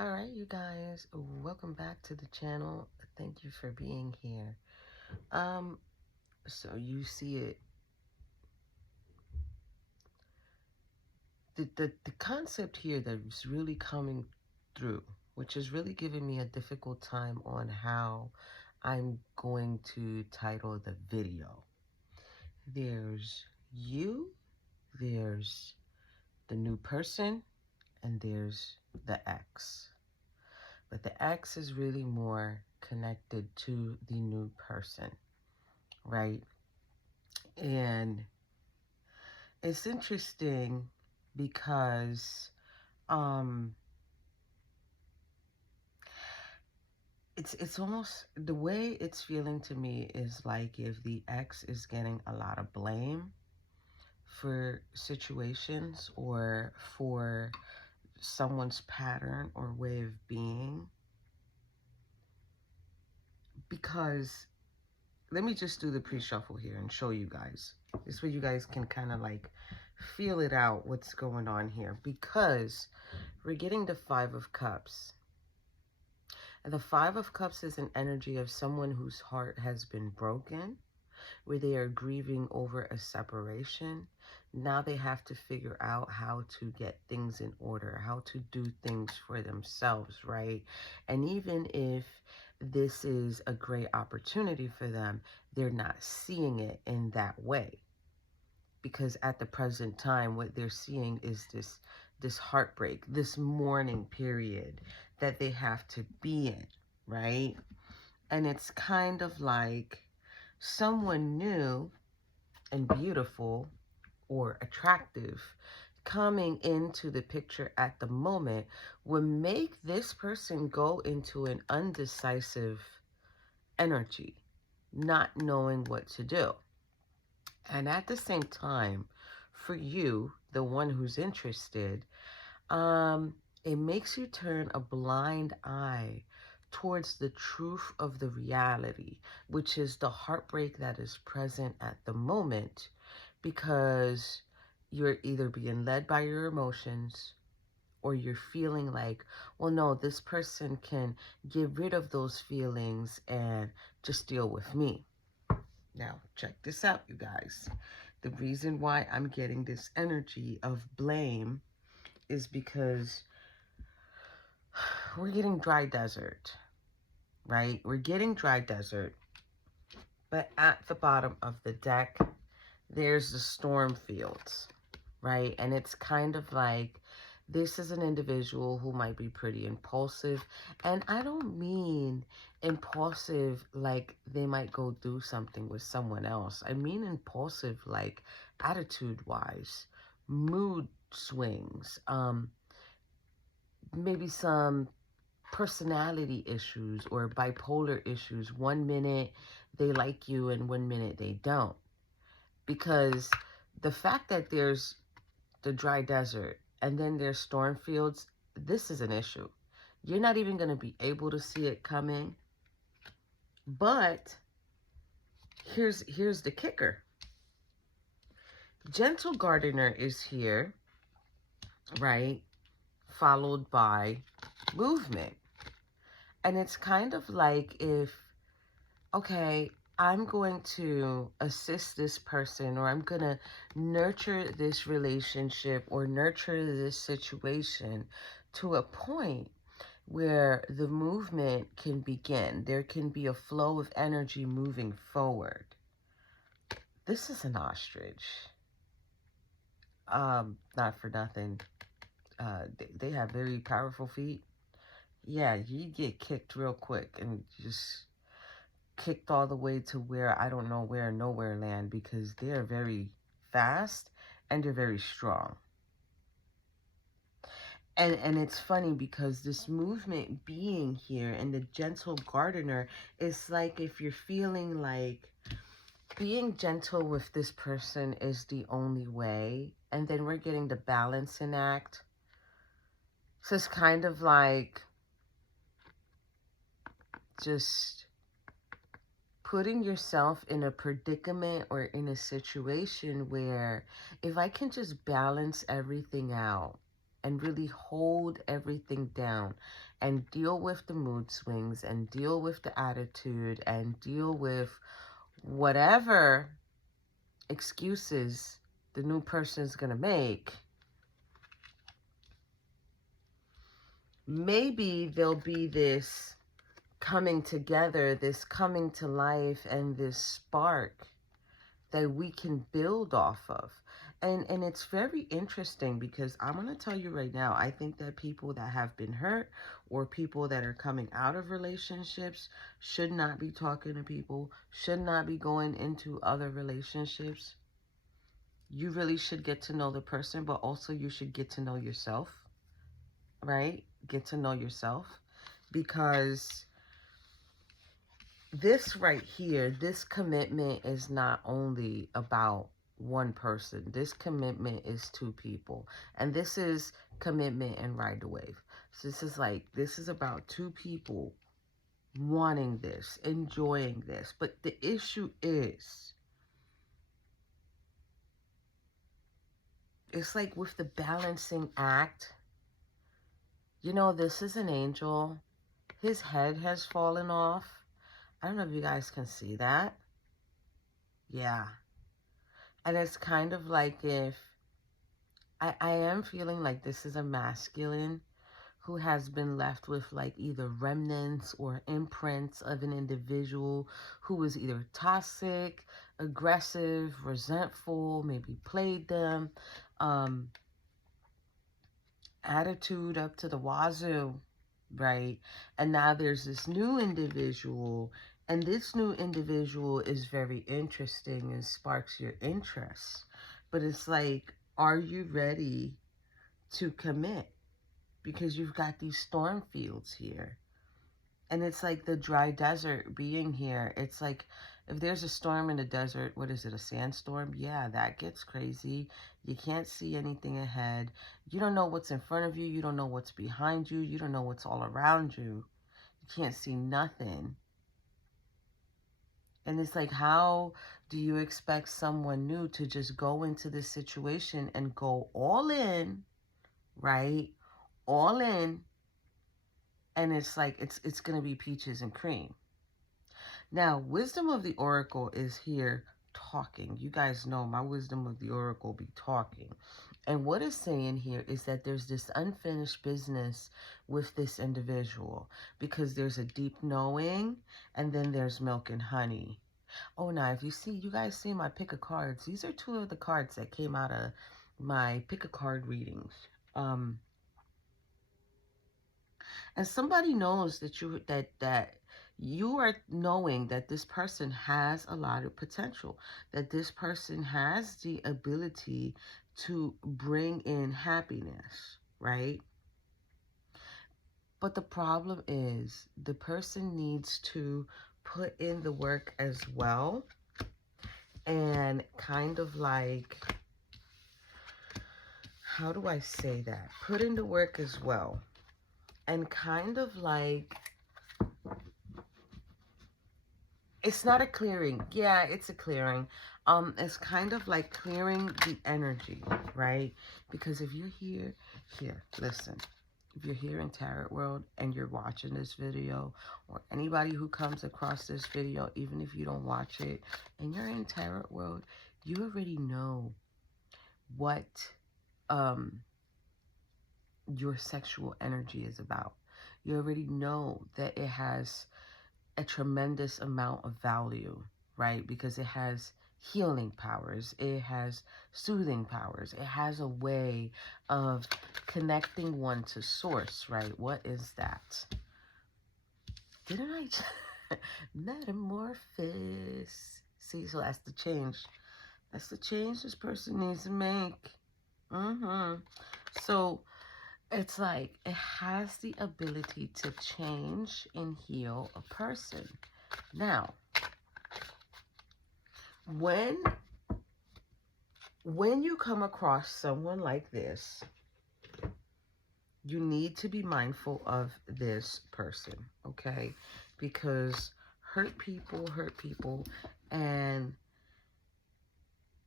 All right, you guys, welcome back to the channel. Thank you for being here. So you see it. The concept here that is really coming through, which is really giving me a difficult time on how I'm going to title the video. There's you, there's the new person, and there's the X. But the X is really more connected to the new person, right? And it's interesting because it's almost the way it's feeling to me is like if the ex is getting a lot of blame for situations or for someone's pattern or way of being. Because let me just do the pre-shuffle here and show you guys. This way you guys can kind of like feel it out what's going on here, because we're getting the Five of Cups. And the Five of Cups is an energy of someone whose heart has been broken, where they are grieving over a separation. Now they have to figure out how to get things in order, how to do things for themselves, right? And even if this is a great opportunity for them, they're not seeing it in that way. Because at the present time, what they're seeing is this heartbreak, this mourning period that they have to be in, right? And it's kind of like someone new and beautiful or attractive coming into the picture at the moment would make this person go into an undecisive energy, not knowing what to do. And at the same time, for you, the one who's interested, it makes you turn a blind eye towards the truth of the reality, which is the heartbreak that is present at the moment, because you're either being led by your emotions or you're feeling like, well, no, this person can get rid of those feelings and just deal with me. Now, check this out, you guys. The reason why I'm getting this energy of blame is because we're getting dry desert, right? We're getting dry desert, but at the bottom of the deck, there's the storm fields, right? And it's kind of like this is an individual who might be pretty impulsive. And I don't mean impulsive like they might go do something with someone else. I mean impulsive like attitude-wise, mood swings, maybe some personality issues or bipolar issues. 1 minute they like you and 1 minute they don't. Because the fact that there's the dry desert and then there's storm fields, this is an issue. You're not even going to be able to see it coming. But here's the kicker. Gentle Gardener is here, right? Followed by movement. And it's kind of like if, okay, I'm going to assist this person, or I'm going to nurture this relationship or nurture this situation to a point where the movement can begin. There can be a flow of energy moving forward. This is an ostrich. Not for nothing. They have very powerful feet. Yeah, you get kicked real quick and just kicked all the way to where, I don't know where, nowhere land, because they're very fast and they're very strong. And it's funny because this movement being here and the Gentle Gardener is like if you're feeling like being gentle with this person is the only way, and then we're getting the balancing act. So it's kind of like just putting yourself in a predicament or in a situation where if I can just balance everything out, and really hold everything down and deal with the mood swings and deal with the attitude and deal with whatever excuses the new person is going to make, maybe there'll be this coming together, this coming to life, and this spark that we can build off of. And it's very interesting because I'm going to tell you right now, I think that people that have been hurt or people that are coming out of relationships should not be talking to people, should not be going into other relationships. You really should get to know the person, but also you should get to know yourself, right? Get to know yourself, because this right here, this commitment is not only about one person. This commitment is two people. And this is commitment and ride the wave. So this is about two people wanting this, enjoying this. But the issue is, it's like with the balancing act, you know, this is an angel. His head has fallen off. I don't know if you guys can see that. Yeah. And it's kind of like if I am feeling like this is a masculine who has been left with like either remnants or imprints of an individual who was either toxic, aggressive, resentful, maybe played them, attitude up to the wazoo, right? And now there's this new individual, and this new individual is very interesting and sparks your interest. But it's like, are you ready to commit? Because you've got these storm fields here. And it's like the dry desert being here. It's like, if there's a storm in the desert, what is it, a sandstorm? Yeah, that gets crazy. You can't see anything ahead. You don't know what's in front of you. You don't know what's behind you. You don't know what's all around you. You can't see nothing. And it's like, how do you expect someone new to just go into this situation and go all in, right? All in. And it's like, it's going to be peaches and cream. Now, wisdom of the oracle is here talking. You guys know my wisdom of the oracle be talking. And what it's saying here is that there's this unfinished business with this individual, because there's a deep knowing and then there's milk and honey. Oh, now, if you see, you guys see my pick of cards. These are two of the cards that came out of my pick a card readings. And somebody knows that you are knowing that this person has a lot of potential, that this person has the ability to bring in happiness, right? But the problem is the person needs to put in the work as well, and kind of like, how do I say that? Put in the work as well. And kind of like, it's not a clearing. Yeah, it's a clearing. It's kind of like clearing the energy, right? Because if you're here, listen. If you're here in Tarot World and you're watching this video, or anybody who comes across this video, even if you don't watch it, and you're in Tarot World, you already know what your sexual energy is about. You already know that it has a tremendous amount of value, right? Because it has healing powers, it has soothing powers, it has a way of connecting one to source, right? What is that? Didn't I? Metamorphosis. See, so that's the change. That's the change this person needs to make. So it's like it has the ability to change and heal a person. Now, when you come across someone like this, you need to be mindful of this person, okay? Because hurt people, and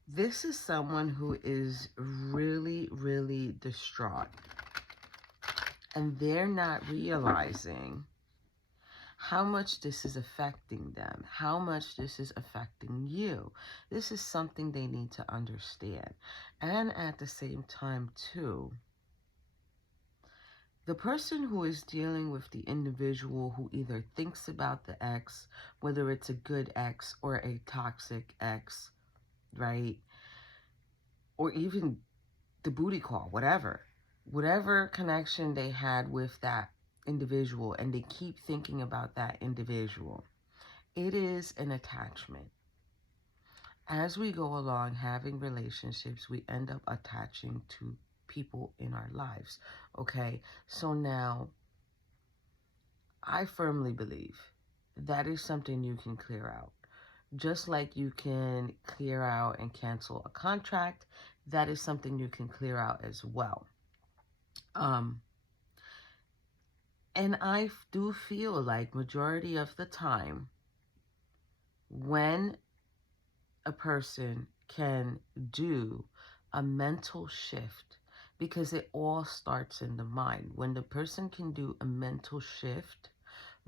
this is someone who is really, really distraught. And they're not realizing how much this is affecting them, how much this is affecting you. This is something they need to understand. And at the same time, too, the person who is dealing with the individual who either thinks about the ex, whether it's a good ex or a toxic ex, right? Or even the booty call, whatever connection they had with that individual, and they keep thinking about that individual. It is an attachment. As we go along having relationships, we end up attaching to people in our lives. Okay, so now I firmly believe that is something you can clear out. Just like you can clear out and cancel a contract, that is something you can clear out as well. And I do feel like majority of the time, when a person can do a mental shift, because it all starts in the mind. When the person can do a mental shift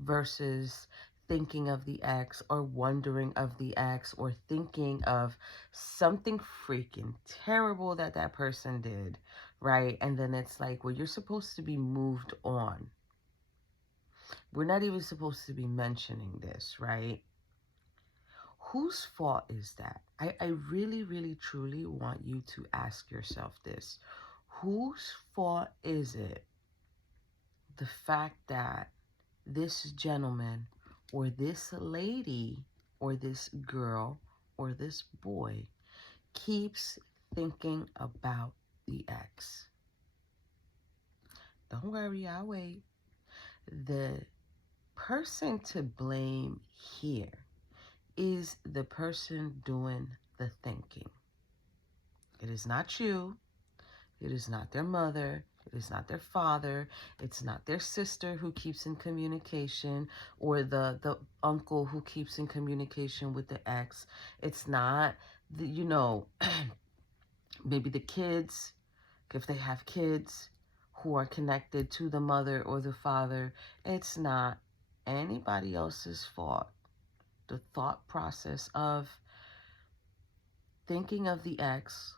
versus thinking of the ex or wondering of the ex or thinking of something freaking terrible that that person did, right? And then it's like, well, you're supposed to be moved on. We're not even supposed to be mentioning this, right? Whose fault is that? I really, really, truly want you to ask yourself this. Whose fault is it, the fact that this gentleman or this lady or this girl or this boy keeps thinking about the ex? Don't worry, I'll wait. The person to blame here is the person doing the thinking. It is not you. It is not their mother. It is not their father. It's not their sister who keeps in communication, or the uncle who keeps in communication with the ex. It's not, maybe the kids, if they have kids who are connected to the mother or the father. It's not anybody else's fault. The thought process of thinking of the ex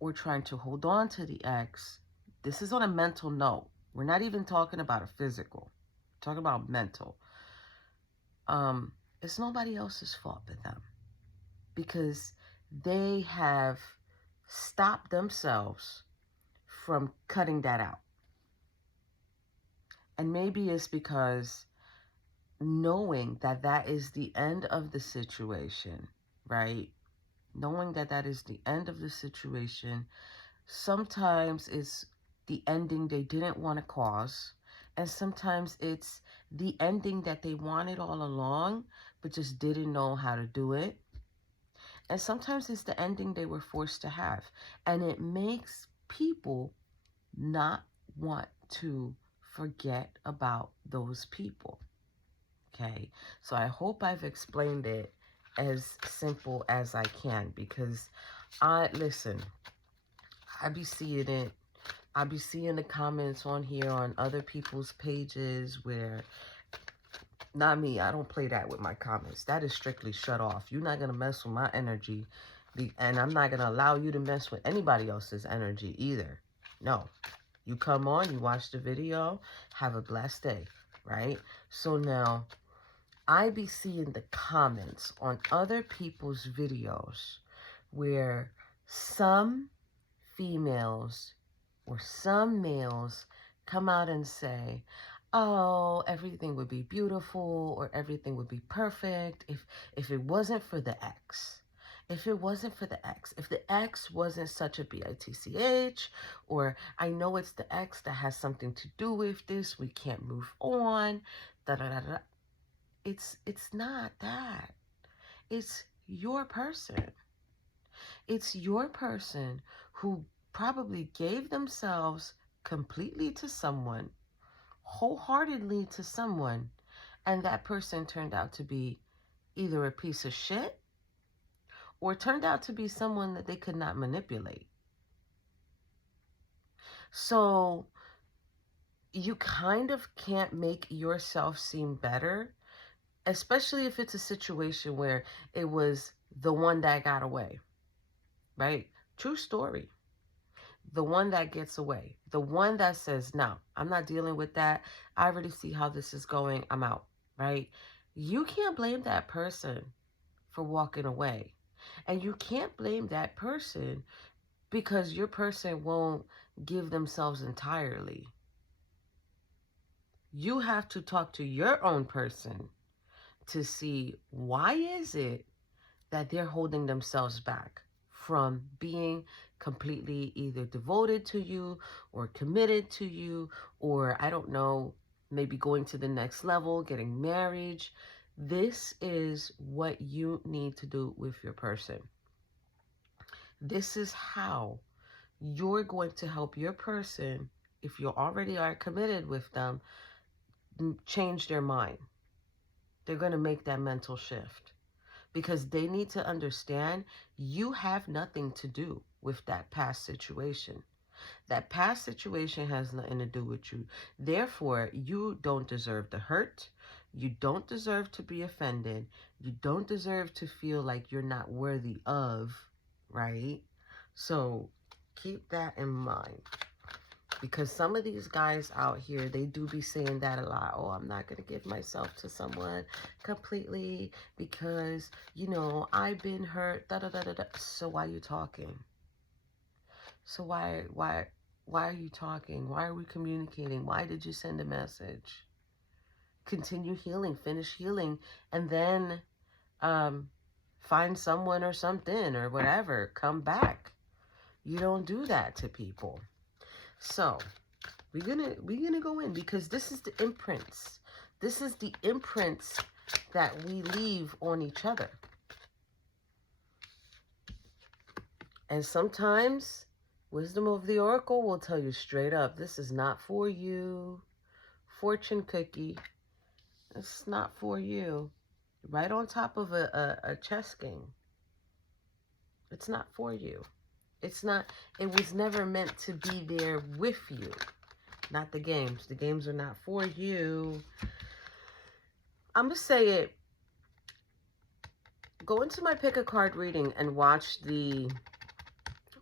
or trying to hold on to the ex, this is on a mental note. We're not even talking about a physical. We're talking about mental. It's nobody else's fault but them, because they have stopped themselves from cutting that out. And maybe it's because knowing that that is the end of the situation, right? Knowing that that is the end of the situation, sometimes it's the ending they didn't want to cause, and sometimes it's the ending that they wanted all along, but just didn't know how to do it. And sometimes it's the ending they were forced to have. And it makes people not want to forget about those people. Okay, so I hope I've explained it as simple as I can, because I be seeing it. I be seeing the comments on here on other people's pages where, not me, I don't play that with my comments. That is strictly shut off. You're not going to mess with my energy, and I'm not going to allow you to mess with anybody else's energy either. No. You come on, you watch the video, have a blessed day, right? So now, I be seeing the comments on other people's videos where some females or some males come out and say, oh, everything would be beautiful or everything would be perfect if it wasn't for the ex. If it wasn't for the ex, if the ex wasn't such a bitch, or I know it's the ex that has something to do with this, we can't move on, da da da da. It's not that. It's your person. It's your person who probably gave themselves completely to someone, wholeheartedly to someone, and that person turned out to be either a piece of shit or turned out to be someone that they could not manipulate. So you kind of can't make yourself seem better, especially if it's a situation where it was the one that got away, right? True story. The one that gets away, the one that says, no, I'm not dealing with that. I already see how this is going. I'm out, right? You can't blame that person for walking away. And you can't blame that person because your person won't give themselves entirely. You have to talk to your own person to see why is it that they're holding themselves back from being completely either devoted to you or committed to you, or I don't know, maybe going to the next level, getting married. This is what you need to do with your person. This is how you're going to help your person, if you already are committed with them, change their mind. They're going to make that mental shift because they need to understand you have nothing to do with that past situation. That past situation has nothing to do with you. Therefore, you don't deserve the hurt. You don't deserve to be offended. You don't deserve to feel like you're not worthy of, right? So keep that in mind. Because some of these guys out here, they do be saying that a lot. Oh, I'm not going to give myself to someone completely because, you know, I've been hurt. Da, da, da, da, da. So why are you talking? So why are you talking? Why are we communicating? Why did you send a message? Continue healing, finish healing, and then find someone or something or whatever. Come back. You don't do that to people. So we're gonna go in because this is the imprints. This is the imprints that we leave on each other. And sometimes wisdom of the oracle will tell you straight up, this is not for you. Fortune cookie, it's not for you. Right on top of a chess game. It's not for you. It's not, it was never meant to be there with you. Not the games. The games are not for you. I'm going to say it. Go into my pick a card reading and watch the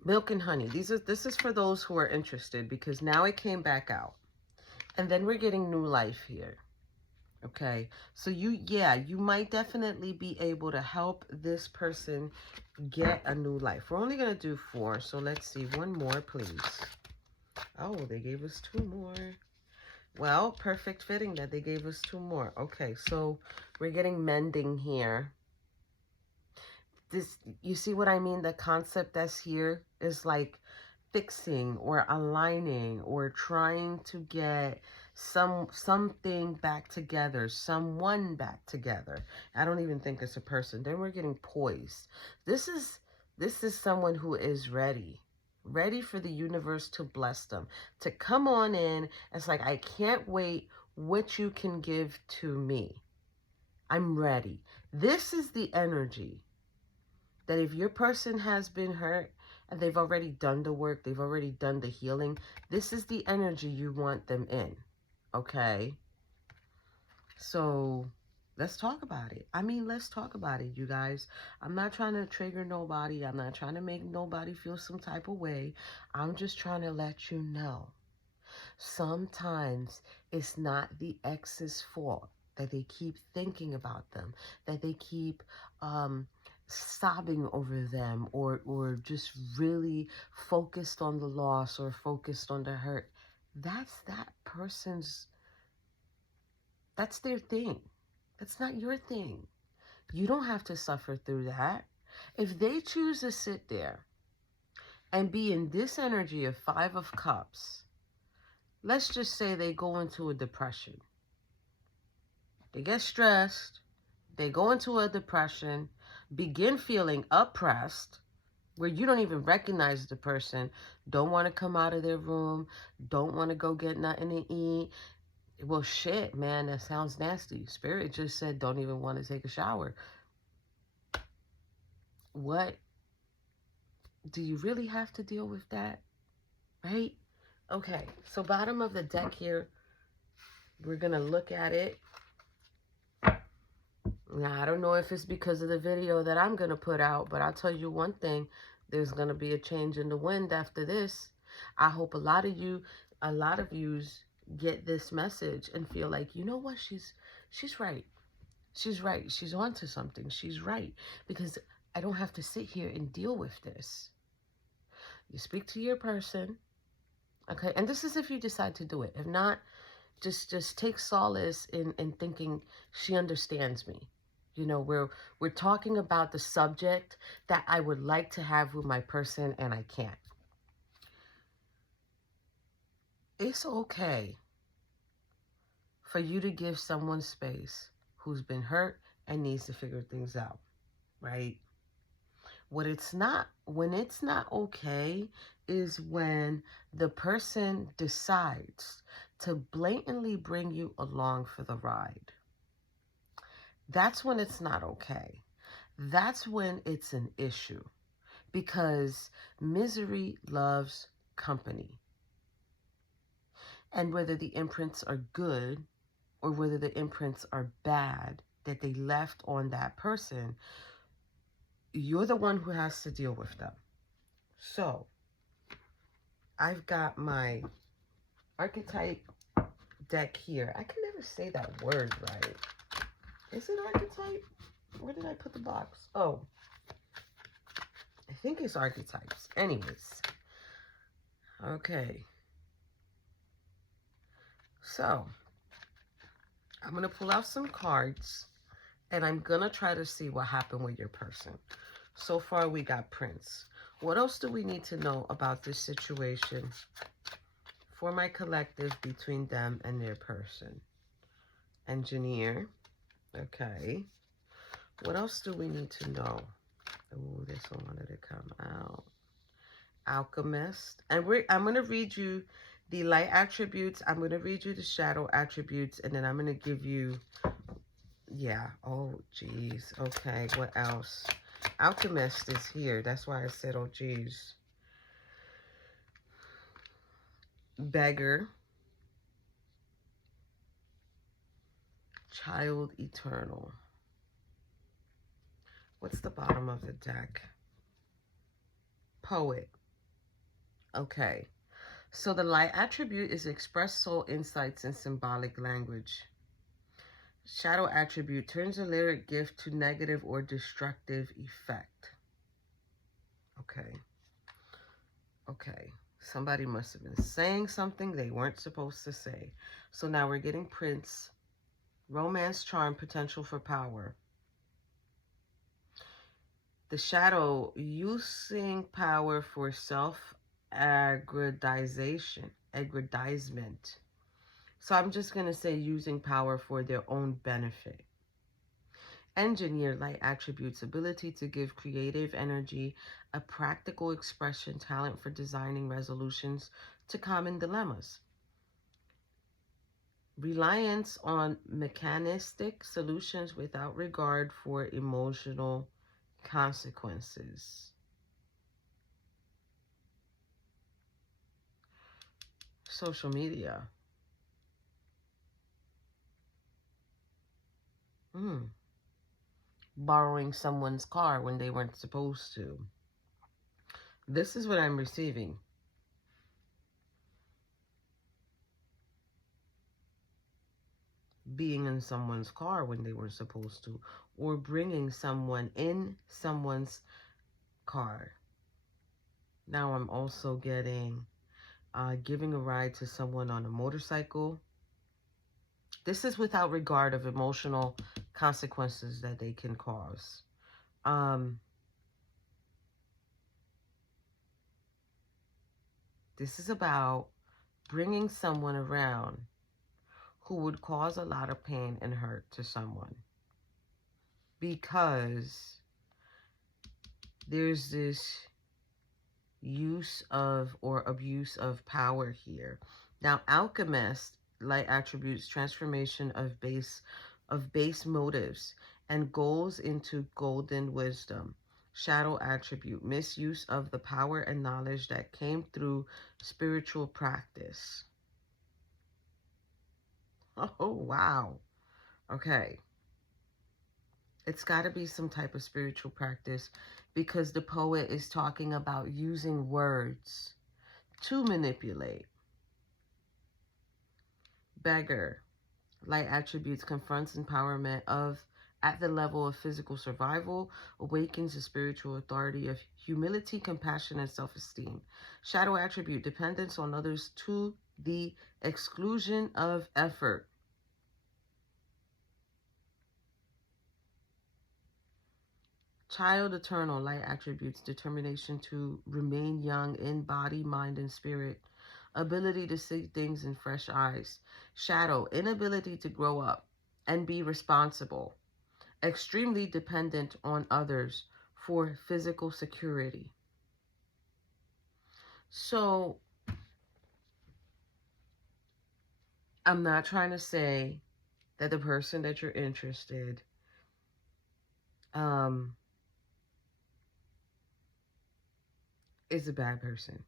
Milk and Honey. This is for those who are interested because now it came back out. And then we're getting new life here. Okay. So you might definitely be able to help this person get a new life. We're only going to do 4. So let's see. One more, please. Oh, they gave us 2 more. Well, perfect fitting that they gave us 2 more. Okay, so we're getting mending here. This, you see what I mean? The concept that's here is like fixing or aligning or trying to get something back together, someone back together. I don't even think it's a person. Then we're getting poised. This is someone who is ready for the universe to bless them, to come on in. It's like, I can't wait what you can give to me. I'm ready. This is the energy that if your person has been hurt and they've already done the work, they've already done the healing, this is the energy you want them in. Okay? So let's talk about it. I mean, let's talk about it, you guys. I'm not trying to trigger nobody. I'm not trying to make nobody feel some type of way. I'm just trying to let you know. Sometimes it's not the ex's fault that they keep thinking about them, that they keep sobbing over them, or just really focused on the loss or focused on the hurt. That's that person's, that's their thing. That's not your thing. You don't have to suffer through that. If they choose to sit there and be in this energy of 5 of Cups, let's just say they go into a depression. They get stressed. They go into a depression, begin feeling oppressed, where you don't even recognize the person, don't want to come out of their room, don't want to go get nothing to eat. Well, shit, man, that sounds nasty. Spirit just said don't even want to take a shower. What? Do you really have to deal with that? Right? Okay, so bottom of the deck here, We're going to look at it. Now, I don't know if it's because of the video that I'm going to put out, but I'll tell you one thing. There's going to be a change in the wind after this. I hope a lot of yous get this message and feel like, you know what, she's right. She's right. She's onto something. She's right. Because I don't have to sit here and deal with this. You speak to your person. Okay. And this is if you decide to do it. If not, just take solace in thinking she understands me. You know, we're talking about the subject that I would like to have with my person and I can't. It's okay for you to give someone space who's been hurt and needs to figure things out, right? When it's not okay is when the person decides to blatantly bring you along for the ride. That's when it's not okay. That's when it's an issue, because misery loves company. And whether the imprints are good or whether the imprints are bad that they left on that person, you're the one who has to deal with them. So I've got my archetype deck here. I can never say that word right. Is it archetype? Where did I put the box? Oh, I think it's archetypes. Anyways. Okay. So I'm going to pull out some cards and I'm going to try to see what happened with your person. So far we got Prince. What else do we need to know about this situation for my collective between them and their person? Engineer. Okay. What else do we need to know? Oh, this one wanted to come out. Alchemist. And I'm going to read you the light attributes. I'm going to read you the shadow attributes. And then I'm going to give you, yeah. Oh, geez. Okay. What else? Alchemist is here. That's why I said, oh, geez. Beggar. Child eternal. What's the bottom of the deck? Poet. Okay. So the light attribute is express soul insights in symbolic language. Shadow attribute turns a lyric gift to negative or destructive effect. Okay. Okay. Somebody must have been saying something they weren't supposed to say. So now we're getting Prince. Romance, charm, potential for power. The shadow, using power for self-aggrandizement. So I'm just going to say using power for their own benefit. Engineer, light attributes, ability to give creative energy, a practical expression, talent for designing resolutions to common dilemmas. Reliance on mechanistic solutions without regard for emotional consequences. Social media. Borrowing someone's car when they weren't supposed to. This is what I'm receiving. Being in someone's car when they were supposed to, or bringing someone in someone's car. Now I'm also getting giving a ride to someone on a motorcycle. This is without regard of emotional consequences that they can cause. This is about bringing someone around who would cause a lot of pain and hurt to someone, because there's this use of or abuse of power here. Now, alchemist, light attributes, transformation of base motives and goals into golden wisdom. Shadow attribute, misuse of the power and knowledge that came through spiritual practice. Oh, wow. Okay. It's got to be some type of spiritual practice because the poet is talking about using words to manipulate. Beggar. Light attributes confronts empowerment of at the level of physical survival, awakens the spiritual authority of humility, compassion, and self-esteem. Shadow attribute dependence on others to the exclusion of effort. Child eternal, light attributes determination to remain young in body, mind, and spirit. Ability to see things in fresh eyes. Shadow, inability to grow up and be responsible. Extremely dependent on others for physical security. So, I'm not trying to say that the person that you're interested is a bad person.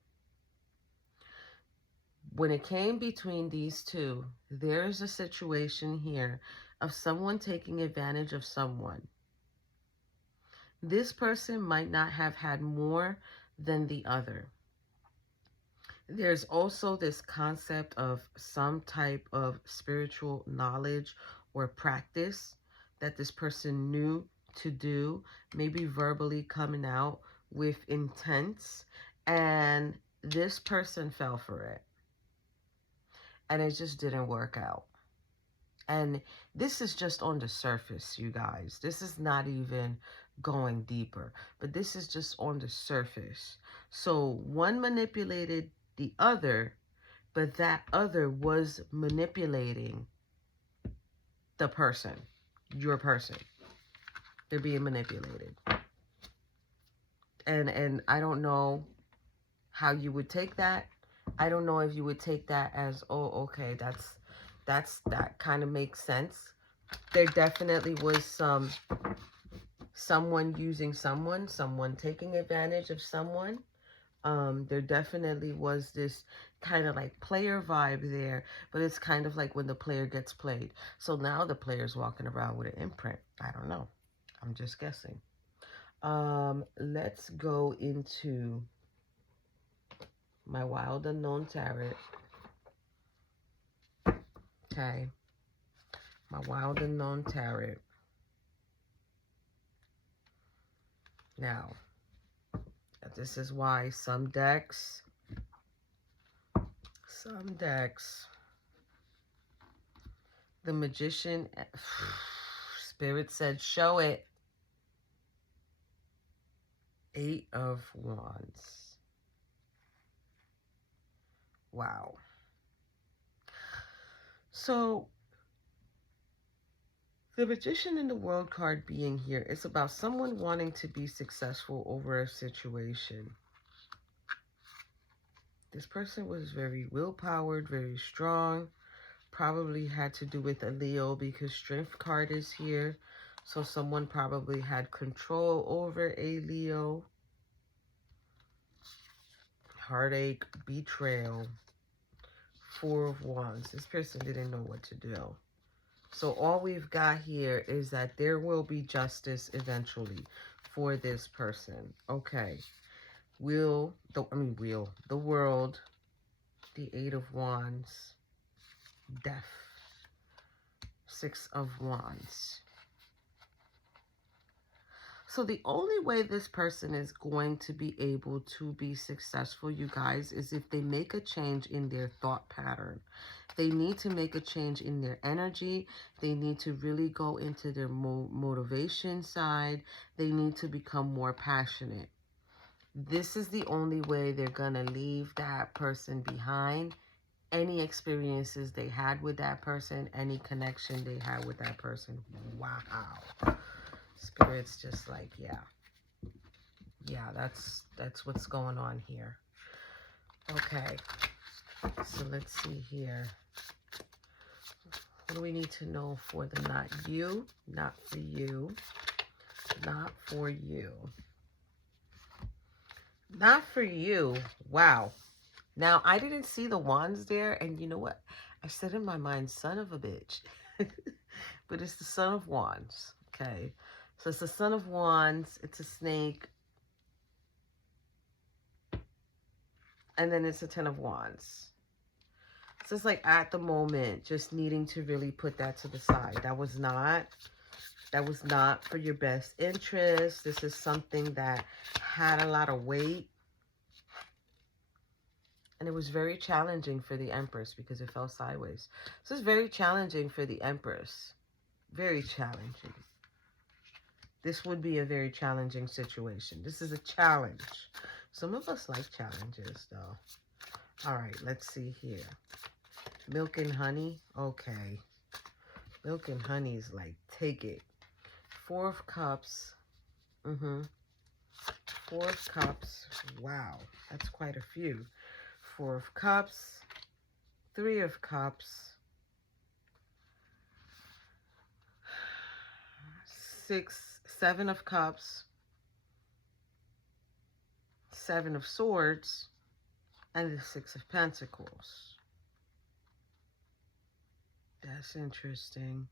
When it came between these two, there's a situation here of someone taking advantage of someone. This person might not have had more than the other. There's also this concept of some type of spiritual knowledge or practice that this person knew to do, maybe verbally coming out with intents, and this person fell for it. And it just didn't work out. And this is just on the surface, you guys. This is not even going deeper, but this is just on the surface. So one manipulated the other, but that other was manipulating the person, your person. They're being manipulated. And I don't know how you would take that. I don't know if you would take that as, oh, okay, that kind of makes sense. There definitely was someone using someone taking advantage of someone. There definitely was this kind of like player vibe there, but it's kind of like when the player gets played. So now the player's walking around with an imprint. I don't know. I'm just guessing. Let's go into my Wild Unknown Tarot. Okay. My Wild Unknown Tarot. Now, this is why some decks, the Magician, Spirit said, show it. 8 of Wands. Wow. So, the Magician in the World card being here is about someone wanting to be successful over a situation. This person was very willpowered, very strong. Probably had to do with a Leo because Strength card is here. So someone probably had control over a Leo. Heartache, betrayal, 4 of Wands. This person didn't know what to do. So all we've got here is that there will be justice eventually for this person. Okay. The world, the 8 of Wands, death, 6 of Wands. So the only way this person is going to be able to be successful, you guys, is if they make a change in their thought pattern. They need to make a change in their energy. They need to really go into their motivation side. They need to become more passionate. This is the only way they're going to leave that person behind. Any experiences they had with that person, any connection they had with that person. Wow. Spirit's just like, yeah, that's what's going on here. Okay, so let's see here. What do we need to know for the not you, not for you, not for you, not for you? Wow. Now, I didn't see the wands there, and you know what? I said in my mind, son of a bitch. But it's the Son of Wands. Okay. So it's the Son of Wands. It's a snake. And then it's a Ten of Wands. So it's like at the moment, just needing to really put that to the side. That was not for your best interest. This is something that had a lot of weight. And it was very challenging for the Empress because it fell sideways. So it's very challenging for the Empress. Very challenging. This would be a very challenging situation. This is a challenge. Some of us like challenges, though. All right, let's see here. Milk and honey. Okay. Milk and honey is like, take it. Four of Cups. Four of Cups. Wow, that's quite a few. Four of Cups. Three of Cups. Seven of Cups. Seven of Swords. And the Six of Pentacles. That's interesting.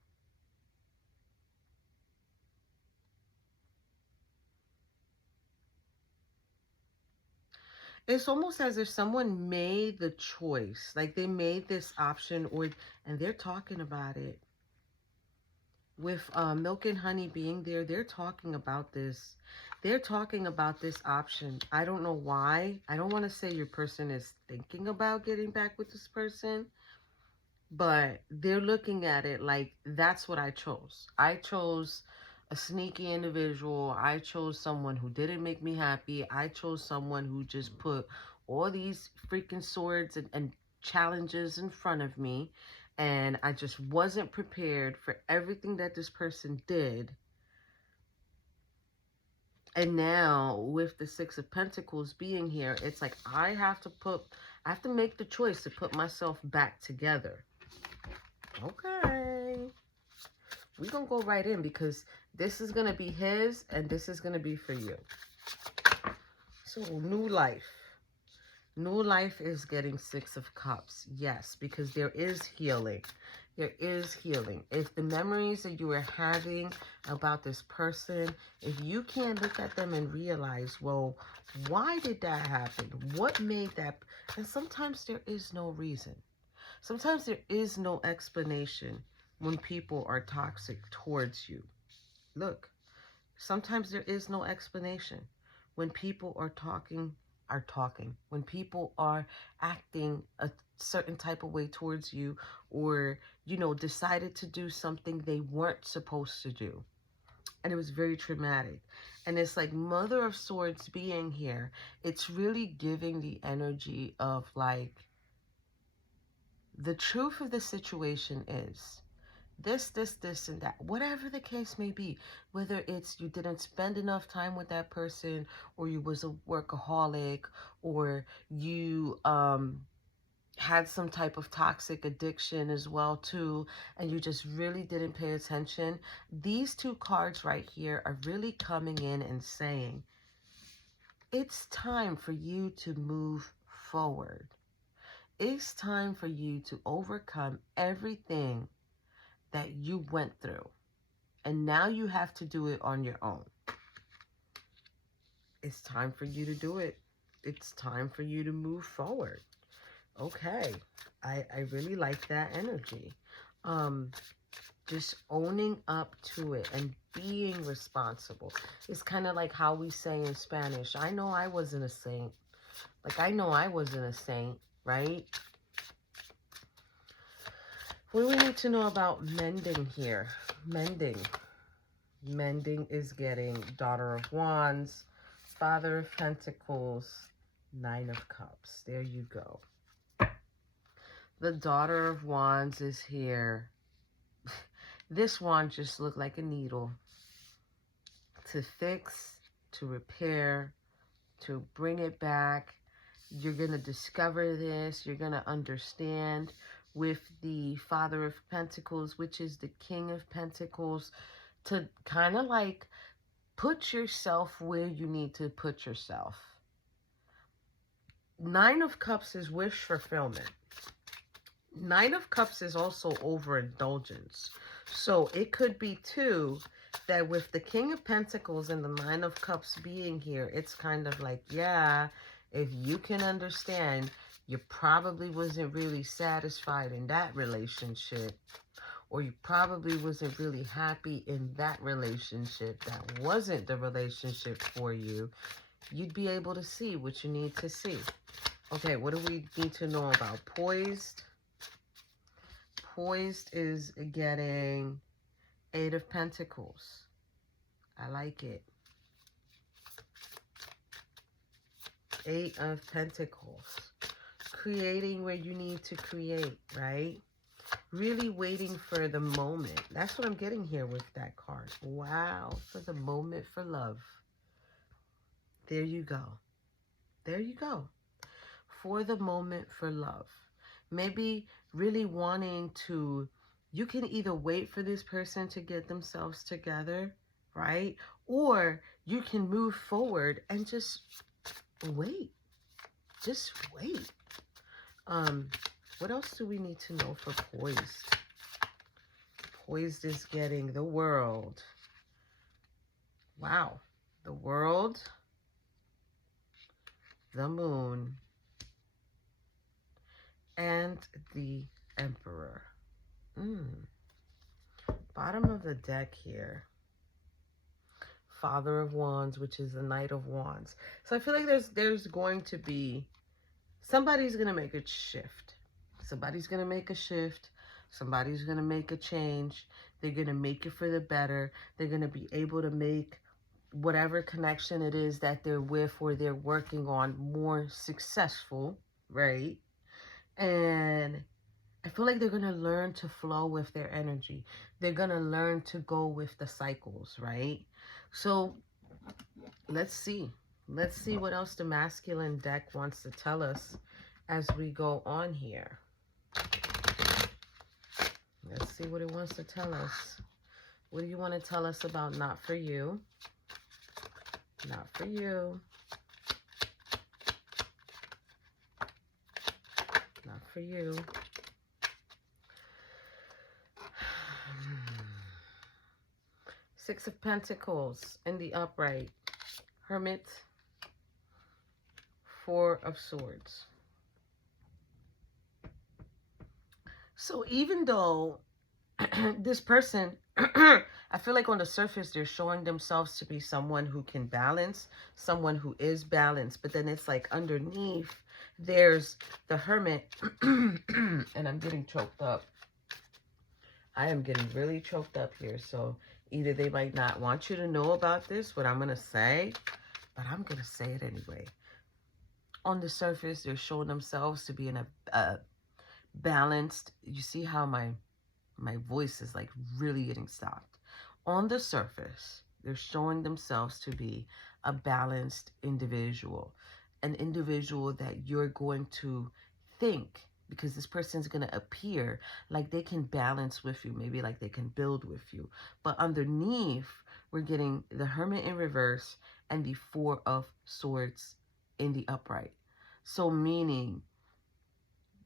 It's almost as if someone made the choice. Like they made this option, and they're talking about it. With Milk and Honey being there, they're talking about this. They're talking about this option. I don't know why. I don't want to say your person is thinking about getting back with this person. But they're looking at it like, that's what I chose. I chose a sneaky individual. I chose someone who didn't make me happy. I chose someone who just put all these freaking swords and challenges in front of me. And I just wasn't prepared for everything that this person did. And now with the Six of Pentacles being here, it's like I have to make the choice to put myself back together. Okay. We're going to go right in because this is going to be his and this is going to be for you. So, new life. New life is getting Six of Cups. Yes, because there is healing. There is healing. If the memories that you were having about this person, if you can't look at them and realize, well, why did that happen? What made that? And sometimes there is no reason. Sometimes there is no explanation when people are toxic towards you. Look, sometimes there is no explanation when people are talking, when people are acting a certain type of way towards you, or, you know, decided to do something they weren't supposed to do. And it was very traumatic. And it's like Mother of Swords being here, it's really giving the energy of like, the truth of the situation is this, and that, whatever the case may be, whether it's you didn't spend enough time with that person, or you was a workaholic, or you had some type of toxic addiction as well too, and you just really didn't pay attention. These two cards right here are really coming in and saying, it's time for you to move forward. It's time for you to overcome everything that you went through. And now you have to do it on your own. It's time for you to do it. It's time for you to move forward. Okay. I really like that energy. Just owning up to it and being responsible. It's kind of like how we say in Spanish, I know I wasn't a saint. Like, I know I wasn't a saint, right? What do we need to know about mending here? Mending. Mending is getting Daughter of Wands, Father of Pentacles, Nine of Cups. There you go. The Daughter of Wands is here. This wand just looked like a needle. To fix, to repair, to bring it back. You're going to discover this. You're going to understand with the Father of Pentacles, which is the King of Pentacles, to kind of like put yourself where you need to put yourself. Nine of Cups is wish fulfillment. Nine of Cups is also overindulgence. So it could be too that with the King of Pentacles and the Nine of Cups being here, it's kind of like, yeah, if you can understand, you probably wasn't really satisfied in that relationship, or you probably wasn't really happy in that relationship. That wasn't the relationship for you. You'd be able to see what you need to see. Okay, what do we need to know about poised? Poised is getting Eight of Pentacles. I like it. Eight of Pentacles. Creating where you need to create, right? Really waiting for the moment. That's what I'm getting here with that card. Wow, for the moment for love. There you go. There you go. For the moment for love. Maybe really wanting to, you can either wait for this person to get themselves together, right? Or you can move forward and just wait. Just wait. What else do we need to know for poised? Poised is getting the World. Wow. The World, the Moon, and the Emperor. Bottom of the deck here. Father of Wands, which is the Knight of Wands. So I feel like there's going to be, somebody's going to make a shift. Somebody's going to make a shift. Somebody's going to make a change. They're going to make it for the better. They're going to be able to make whatever connection it is that they're with or they're working on more successful, right? And I feel like they're going to learn to flow with their energy. They're going to learn to go with the cycles, right? So let's see. Let's see what else the masculine deck wants to tell us as we go on here. Let's see what it wants to tell us. What do you want to tell us about not for you? Not for you. Not for you. Six of Pentacles in the upright. Hermit. Four of Swords. So even though this person, I feel like on the surface, they're showing themselves to be someone who can balance, someone who is balanced. But then it's like underneath, there's the Hermit. And I'm getting choked up. I am getting really choked up here. So either they might not want you to know about this, what I'm going to say, but I'm going to say it anyway. On the surface, they're showing themselves to be in a balanced, you see how my voice is like really getting stopped. On the surface, they're showing themselves to be a balanced individual, an individual that you're going to think, because this person's going to appear like they can balance with you, maybe like they can build with you. But underneath, we're getting the Hermit in reverse and the Four of Swords in the upright. So meaning,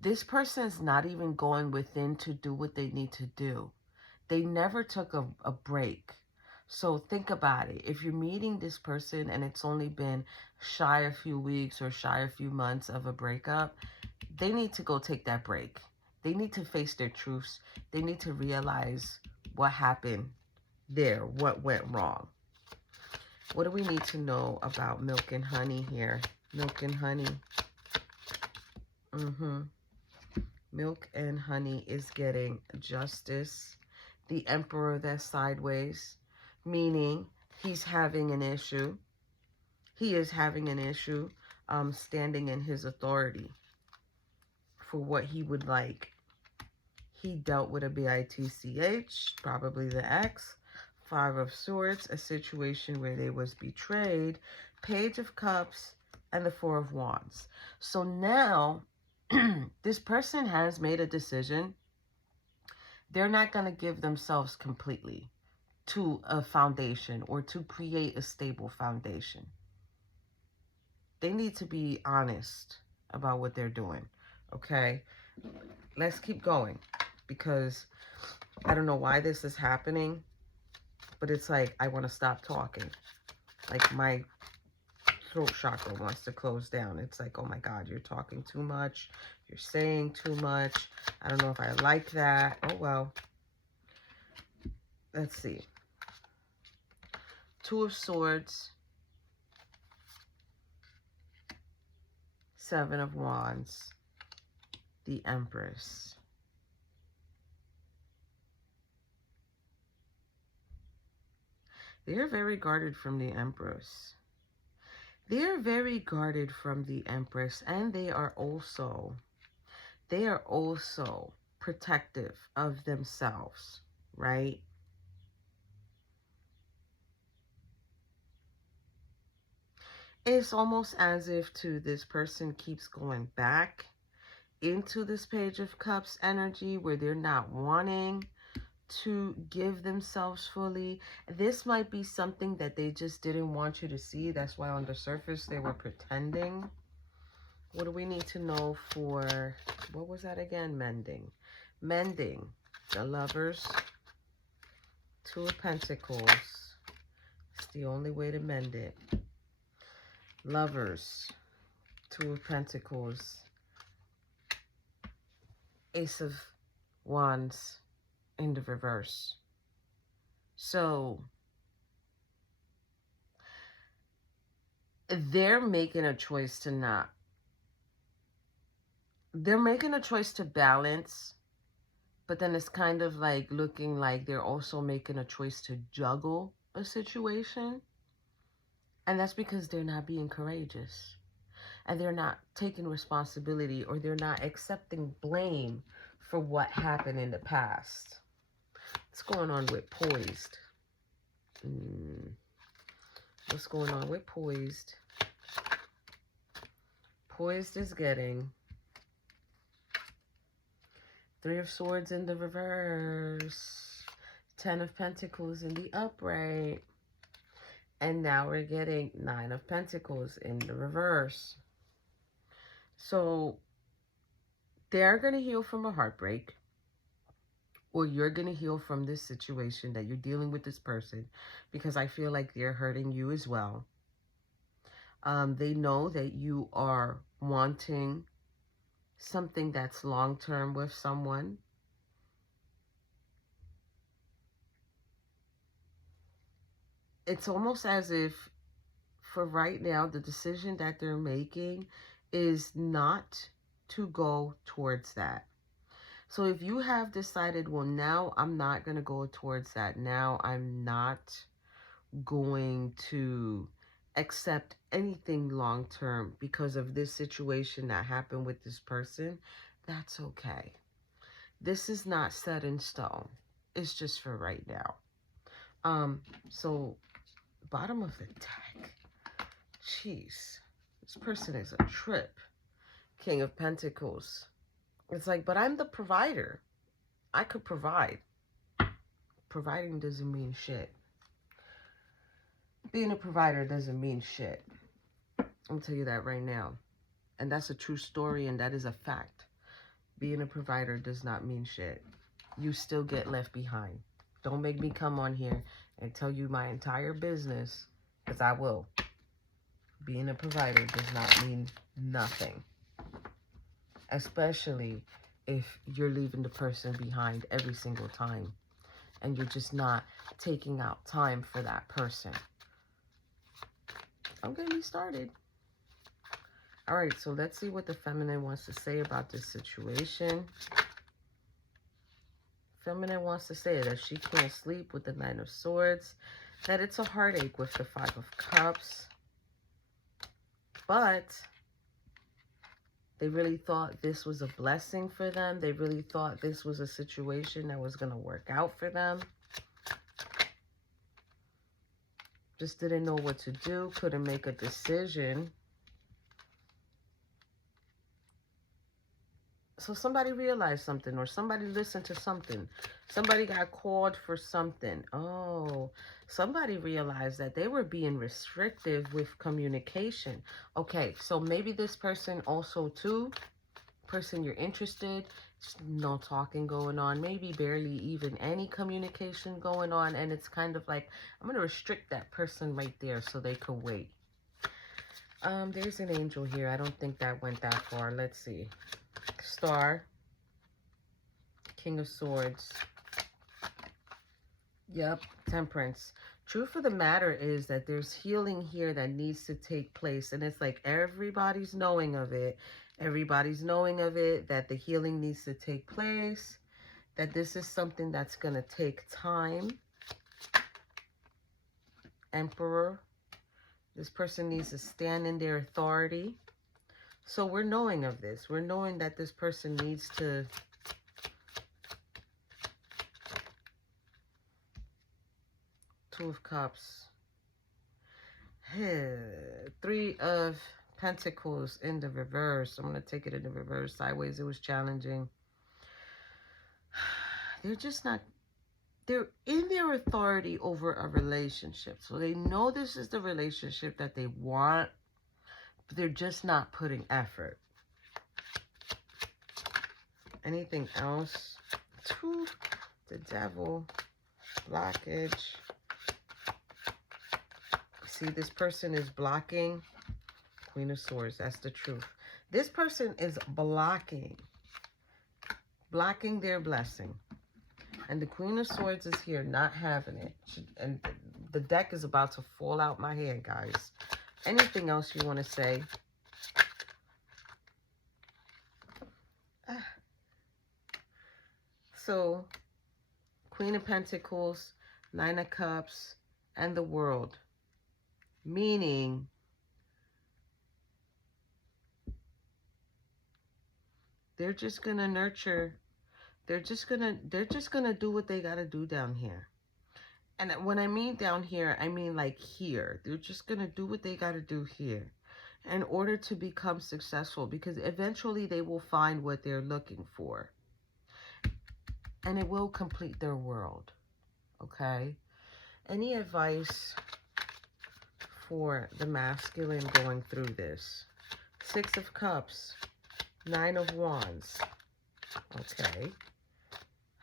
this person's not even going within to do what they need to do. They never took a break. So think about it. If you're meeting this person and it's only been shy a few weeks or shy a few months of a breakup, they need to go take that break. They need to face their truths. They need to realize what happened there, what went wrong. What do we need to know about Milk and Honey here? Milk and Honey. Milk and Honey is getting Justice. The Emperor, that's sideways, meaning he's having an issue. He is having an issue standing in his authority for what he would like. He dealt with a bitch, probably the ex. Five of Swords, a situation where they was betrayed. Page of Cups and the Four of Wands. So now this person has made a decision. They're not going to give themselves completely to a foundation or to create a stable foundation. They need to be honest about what they're doing, okay? let's keep going, because I don't know why this is happening, but it's like I want to stop talking. Like my throat chakra wants to close down. It's like, oh my God, you're talking too much. You're saying too much. I don't know if I like that. Oh, well. Let's see. Two of Swords. Seven of Wands. The Empress. They're very guarded from the Empress. They're very guarded from the Empress, and they are also protective of themselves, right? It's almost as if this person keeps going back into this Page of Cups energy where they're not wanting to give themselves fully. This might be something that they just didn't want you to see. That's why on the surface they were pretending. What do we need to know for, what was that again? Mending. Mending. The Lovers. Two of Pentacles. It's the only way to mend it. Lovers. Two of Pentacles. Ace of Wands in the reverse. So they're making a choice to not. They're making a choice to balance, but then it's kind of like looking like they're also making a choice to juggle a situation. And that's because they're not being courageous. And they're not taking responsibility, or they're not accepting blame for what happened in the past. What's going on with Poised? What's going on with Poised? Poised is getting Three of Swords in the reverse. 10 of Pentacles in the upright. And now we're getting 9 of Pentacles in the reverse. So they're going to heal from a heartbreak, or you're going to heal from this situation that you're dealing with this person, because I feel like they're hurting you as well. They know that you are wanting something that's long-term with someone. It's almost as if for right now, the decision that they're making is not to go towards that. So if you have decided, well, now I'm not going to go towards that. Now I'm not going to accept anything long-term because of this situation that happened with this person. That's okay. This is not set in stone. It's just for right now. So bottom of the deck. Jeez. This person is a trip. King of Pentacles. It's like, but I'm the provider. I could provide. Providing doesn't mean shit. Being a provider doesn't mean shit. I'll tell you that right now. And that's a true story, and that is a fact. Being a provider does not mean shit. You still get left behind. Don't make me come on here and tell you my entire business, because I will. Being a provider does not mean nothing. Especially if you're leaving the person behind every single time and you're just not taking out time for that person. Don't get me started. All right, so let's see what the feminine wants to say about this situation. Feminine wants to say that she can't sleep with the Nine of Swords, that it's a heartache with the Five of Cups, but they really thought this was a blessing for them. They really thought this was a situation that was going to work out for them. Just didn't know what to do, couldn't make a decision. So somebody realized something, or somebody listened to something. Somebody got called for something. Oh, somebody realized that they were being restrictive with communication. Okay, so maybe this person also too person you're interested, no talking going on, maybe barely even any communication going on, and it's kind of like, I'm going to restrict that person right there so they can wait. There's an angel here. I don't think that went that far. Let's see. Star, King of Swords. Yep, Temperance. Truth of the matter is that there's healing here that needs to take place, and it's like everybody's knowing of it. Everybody's knowing of it, that the healing needs to take place, that this is something that's going to take time. Emperor. This person needs to stand in their authority. So we're knowing of this. We're knowing that this person needs to Two of Cups. Three of Pentacles in the reverse. I'm going to take it in the reverse. Sideways, it was challenging. They're just not, they're in their authority over a relationship. So they know this is the relationship that they want, but they're just not putting effort. Anything else? The Devil. Blockage. See, this person is blocking. Queen of Swords, that's the truth. This person is blocking their blessing. And the Queen of Swords is here, not having it. And the deck is about to fall out my hand, guys. Anything else you want to say? So, Queen of Pentacles, Nine of Cups, and the World. Meaning, they're just going to nurture. They're just going to do what they got to do down here. And when I mean down here, I mean like here. They're just going to do what they got to do here in order to become successful, because eventually they will find what they're looking for. And it will complete their world. Okay? Any advice for the masculine going through this? Six of Cups. Nine of Wands. Okay.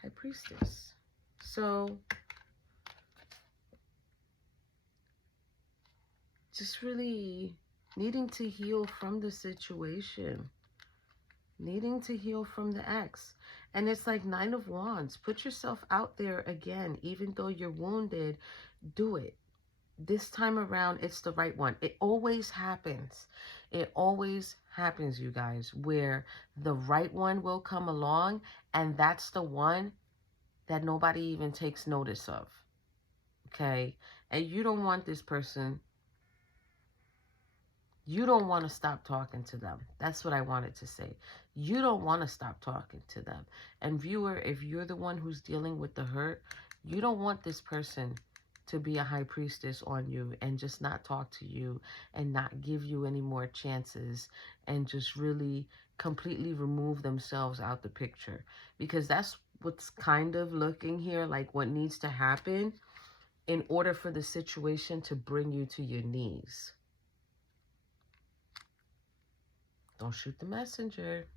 High Priestess. So, just really needing to heal from the situation. Needing to heal from the ex. And it's like Nine of Wands. Put yourself out there again. Even though you're wounded, do it. This time around, it's the right one. It always happens. It always happens, you guys, where the right one will come along, and that's the one that nobody even takes notice of. Okay? And you don't want this person. You don't want to stop talking to them. That's what I wanted to say. You don't want to stop talking to them. And viewer, if you're the one who's dealing with the hurt, you don't want this person to be a high priestess on you and just not talk to you and not give you any more chances and just really completely remove themselves out the picture. Because that's what's kind of looking here like what needs to happen in order for the situation to bring you to your knees. Don't shoot the messenger.